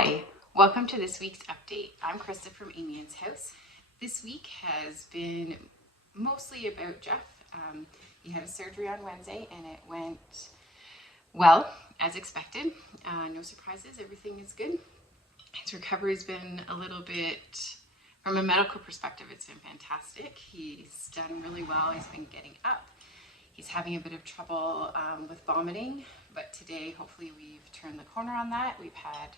Hi, welcome to this week's update. I'm Krista from Amy Ann's house. This week has been mostly about Jeff. He had a surgery on Wednesday and it went well, as expected. No surprises, everything is good. His recovery's been a little bit, from a medical perspective, it's been fantastic. He's done really well, he's been getting up. He's having a bit of trouble with vomiting, but today hopefully we've turned the corner on that. We've had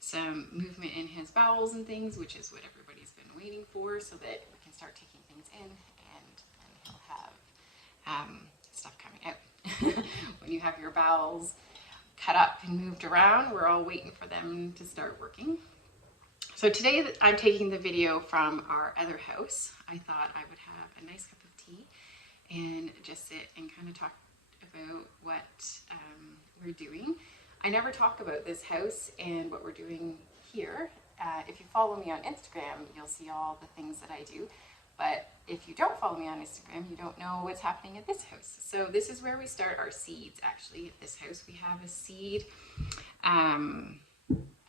some movement in his bowels and things, which is what everybody's been waiting for, so that we can start taking things in and he'll have stuff coming out. When you have your bowels cut up and moved around, we're all waiting for them to start working. So today I'm taking the video from our other house. I thought I would have a nice cup of tea and just sit and kind of talk about what we're doing. I never talk about this house and what we're doing here. If you follow me on Instagram, you'll see all the things that I do. But if you don't follow me on Instagram, you don't know what's happening at this house. So this is where we start our seeds, actually, at this house. We have a seed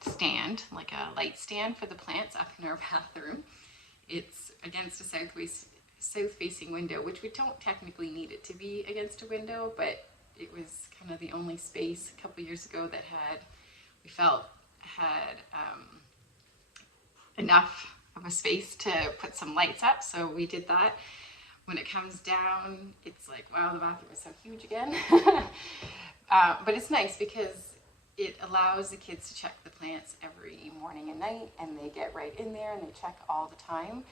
stand, like a light stand for the plants up in our bathroom. It's against a south-facing window, which we don't technically need it to be against a window, but it was kind of the only space a couple years ago that we felt had enough of a space to put some lights up, so we did that. When it comes down, it's like, wow, the bathroom is so huge again. But it's nice because it allows the kids to check the plants every morning and night, and they get right in there and they check all the time.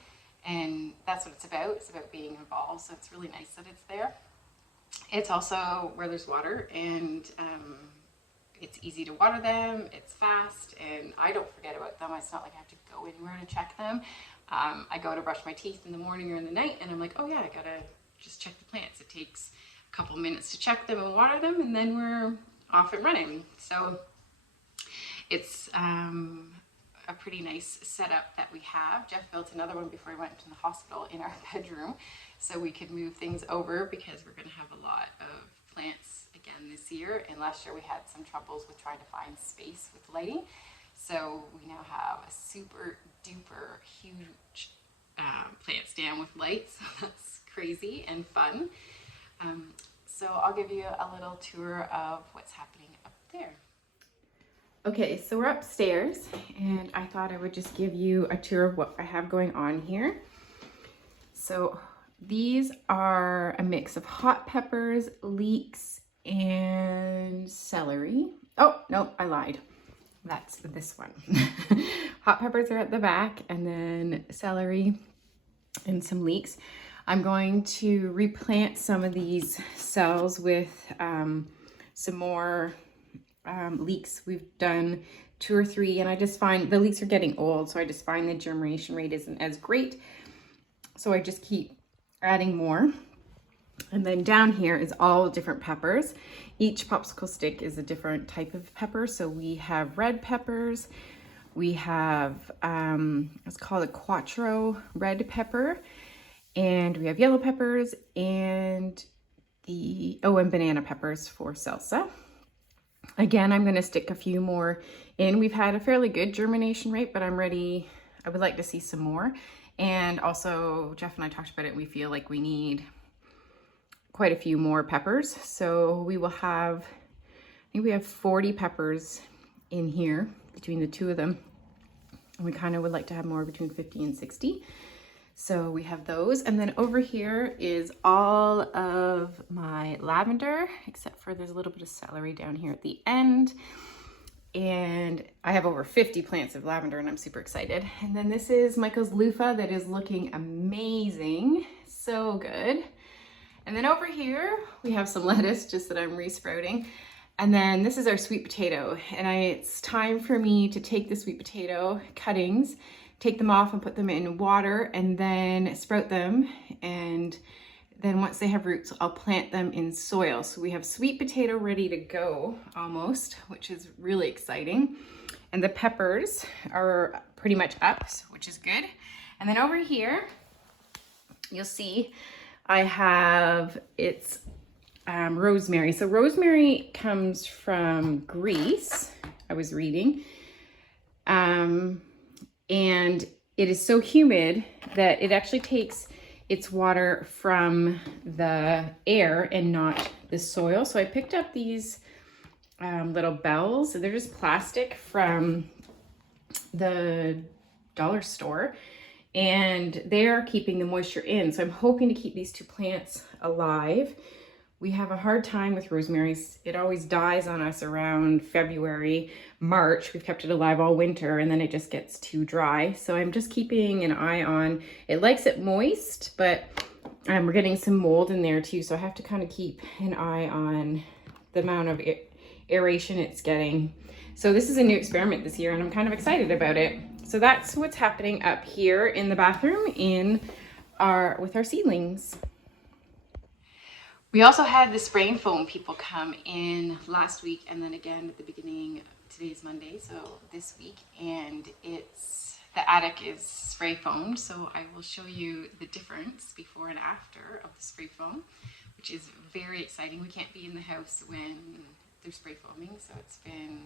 And that's what it's about. It's about being involved, so it's really nice that it's there. It's also where there's water, and it's easy to water them, it's fast, and I don't forget about them. It's not like I have to go anywhere to check them. I go to brush my teeth in the morning or in the night, and I'm like, oh yeah, I gotta just check the plants. It takes a couple minutes to check them and water them, and then we're off and running. So it's a pretty nice setup that we have. Jeff built another one before he went to the hospital in our bedroom, so we could move things over because we're going to have a lot of plants again this year, and last year we had some troubles with trying to find space with lighting. So we now have a super duper huge plant stand with lights. That's crazy and fun. So I'll give you a little tour of what's happening up there. Okay, so we're upstairs, and I thought I would just give you a tour of what I have going on here. So these are a mix of hot peppers, leeks, and celery. Oh, no, I lied. That's this one. Hot peppers are at the back, and then celery and some leeks. I'm going to replant some of these cells with some more leeks. We've done 2 or 3, and I just find the leeks are getting old, so I just find the germination rate isn't as great. So I just keep adding more. And then down here is all different peppers. Each popsicle stick is a different type of pepper. So we have red peppers, we have it's called a Quattro red pepper, and we have yellow peppers and and banana peppers for salsa. Again, I'm going to stick a few more in. We've had a fairly good germination rate, but I would like to see some more. And also, Jeff and I talked about it, we feel like we need quite a few more peppers. So we will have, I think we have 40 peppers in here between the two of them. And we kind of would like to have more between 50 and 60. So we have those. And then over here is all of my lavender, except for there's a little bit of celery down here at the end. And I have over 50 plants of lavender, and I'm super excited. And then this is Michael's loofah that is looking amazing. So good. And then over here, we have some lettuce just that I'm resprouting. And then this is our sweet potato. And it's time for me to take the sweet potato cuttings, take them off and put them in water, and then sprout them. And then once they have roots, I'll plant them in soil. So we have sweet potato ready to go almost, which is really exciting. And the peppers are pretty much up, which is good. And then over here, you'll see I have, it's rosemary. So rosemary comes from Greece, I was reading. And it is so humid that it actually takes its water from the air and not the soil. So I picked up these little bells. They're just plastic from the dollar store, and they're keeping the moisture in. So I'm hoping to keep these two plants alive. We have a hard time with rosemary's. It always dies on us around February, March. We've kept it alive all winter and then it just gets too dry. So I'm just keeping an eye on, it likes it moist, but we're getting some mold in there too. So I have to kind of keep an eye on the amount of aeration it's getting. So this is a new experiment this year and I'm kind of excited about it. So that's what's happening up here in the bathroom with our seedlings. We also had the spray and foam people come in last week and then again at the beginning, today's Monday, so this week, and the attic is spray foamed, so I will show you the difference before and after of the spray foam, which is very exciting. We can't be in the house when they're spray foaming, so it's been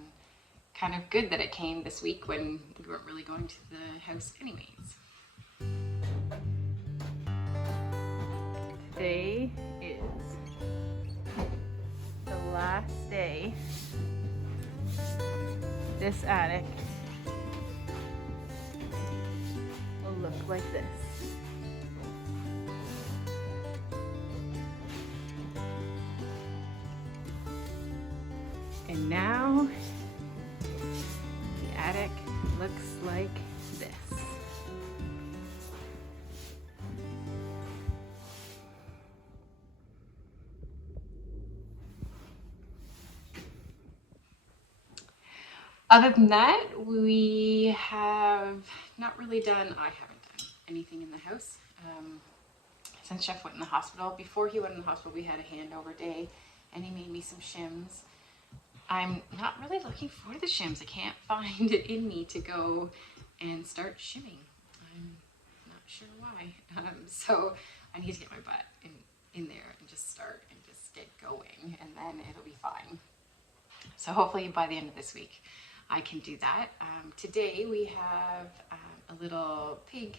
kind of good that it came this week when we weren't really going to the house anyways. Today is the last day. This attic will look like this. And now the attic looks like this. Other than that, we have not really done, I haven't done anything in the house since Jeff went in the hospital. Before he went in the hospital, we had a handover day and he made me some shims. I'm not really looking forward to the shims. I can't find it in me to go and start shimming. I'm not sure why. So I need to get my butt in there and just start and just get going, and then it'll be fine. So hopefully by the end of this week, I can do that. Today we have a little pig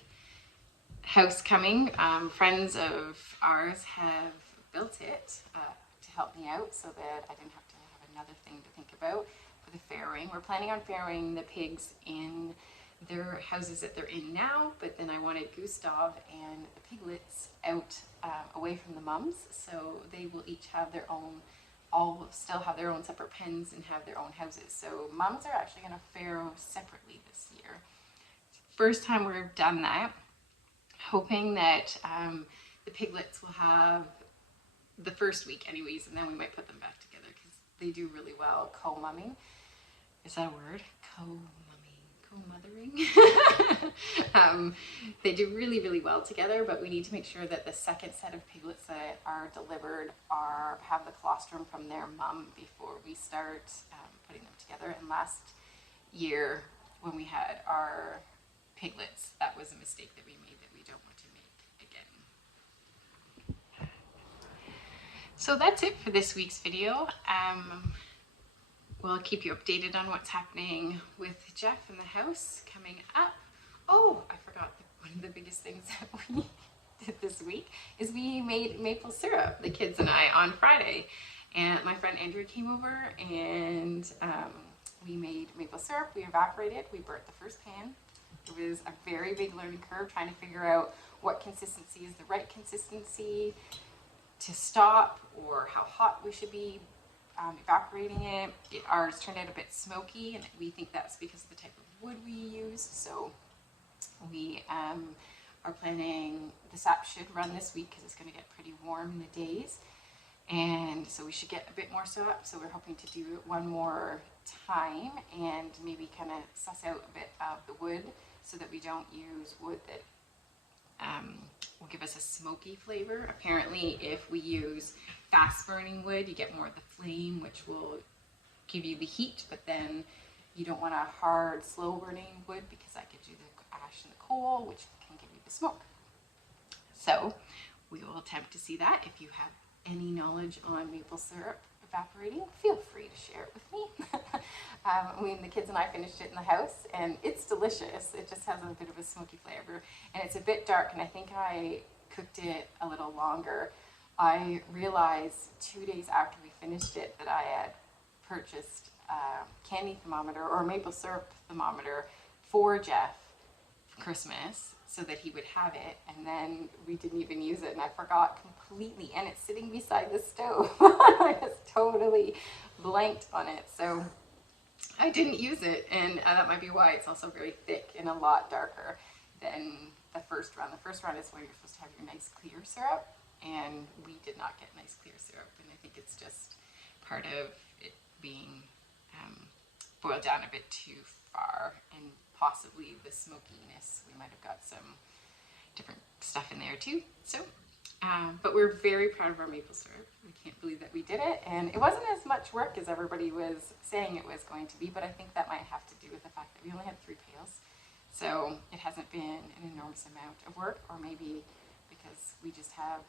house coming. Friends of ours have built it to help me out so that I didn't have to have another thing to think about for the farrowing. We're planning on farrowing the pigs in their houses that they're in now, but then I wanted Gustav and the piglets out away from the mums, so they will each have their own, all still have their own separate pens and have their own houses. So mums are actually going to farrow separately this year. First time we've done that. Hoping that the piglets will have the first week anyways, and then we might put them back together because they do really well co-mumming. Is that a word? Co-mothering? They do really, really well together, but we need to make sure that the second set of piglets that are delivered have the colostrum from their mum before we start putting them together. And last year when we had our piglets, that was a mistake that we made that we don't want to make again. So that's it for this week's video. We'll keep you updated on what's happening with Jeff in the house coming up. Oh, I forgot one of the biggest things that we did this week is we made maple syrup, the kids and I, on Friday. And my friend Andrea came over and we made maple syrup. We evaporated, we burnt the first pan. It was a very big learning curve trying to figure out what consistency is the right consistency to stop, or how hot we should be evaporating it. Ours turned out a bit smoky, and we think that's because of the type of wood we used. So we are planning, the sap should run this week because it's going to get pretty warm in the days, and so we should get a bit more sap. So we're hoping to do it one more time and maybe kind of suss out a bit of the wood so that we don't use wood that will give us a smoky flavor. Apparently if we use fast burning wood, you get more of the flame, which will give you the heat, but then you don't want a hard slow burning wood because that gives you the ash and the coal, which can give you the smoke. So we will attempt to see that. If you have any knowledge on maple syrup evaporating, feel free to share it with me. The kids and I finished it in the house, and it's delicious. It just has a bit of a smoky flavor, and it's a bit dark, and I think I cooked it a little longer. I realized 2 days after we finished it that I had purchased a candy thermometer or maple syrup thermometer for Jeff for Christmas so that he would have it, and then we didn't even use it, and I forgot completely, and it's sitting beside the stove. I just totally blanked on it, so I didn't use it, and that might be why it's also very thick and a lot darker than the first round. The first round is when you're supposed to have your nice clear syrup, and we did not get nice clear syrup, and I think it's just part of it being boiled down a bit too far, and possibly the smokiness. We might have got some different stuff in there too. So, but we're very proud of our maple syrup. We can't believe that we did it, and it wasn't as much work as everybody was saying it was going to be, but I think that might have to do with the fact that we only had 3 pails. So it hasn't been an enormous amount of work, or maybe because we just have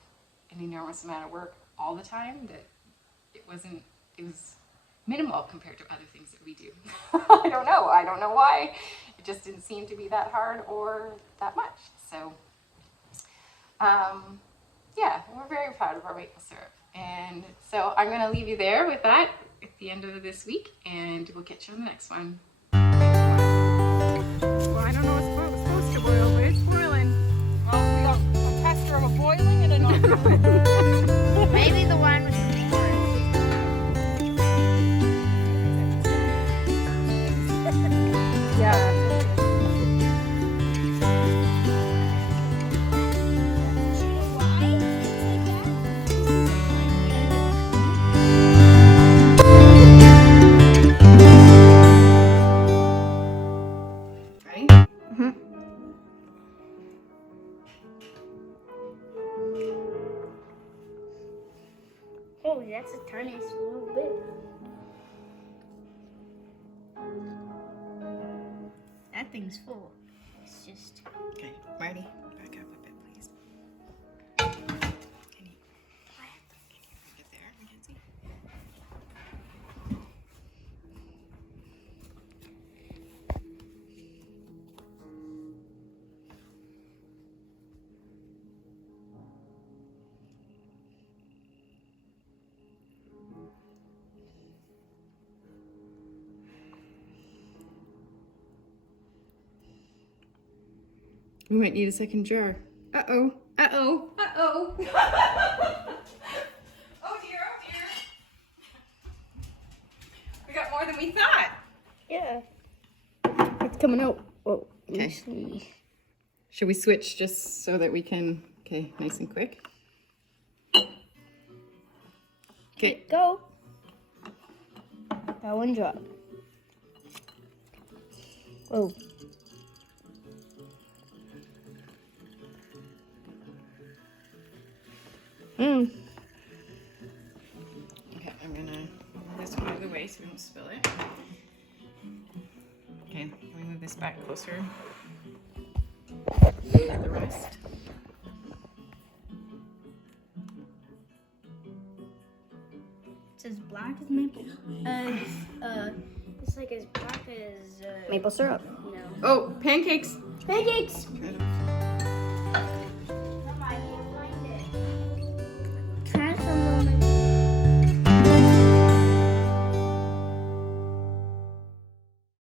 an enormous amount of work all the time that it was minimal compared to other things that we do. I don't know why. It just didn't seem to be that hard or that much. So yeah, we're very proud of our maple syrup. And so I'm going to leave you there with that at the end of this week, and we'll catch you on the next one. Well, I don't know what's supposed to boil, but it's boiling. Well, we got a tester of a boiling and a non-boiling. Maybe the one with the Yeah. Ready? Mm-hmm. Oh, that's a tiniest little bit. That thing's full. It's just. Okay, Marty, back up a bit, please. Can you get there, Mackenzie? We might need a second jar. Uh-oh. Uh-oh. Uh-oh. Oh dear, oh dear. We got more than we thought. Yeah. It's coming out. Whoa. Okay. Let's see. Should we switch just so that we can, okay, nice and quick? Okay. Go. That one drop. Whoa. Okay, I'm gonna move this one out of the way so we don't spill it. Okay, can we move this back closer? The rest. It's as black as maple. It's like as black as Maple syrup. No. Oh, pancakes! Pancakes. Kind of.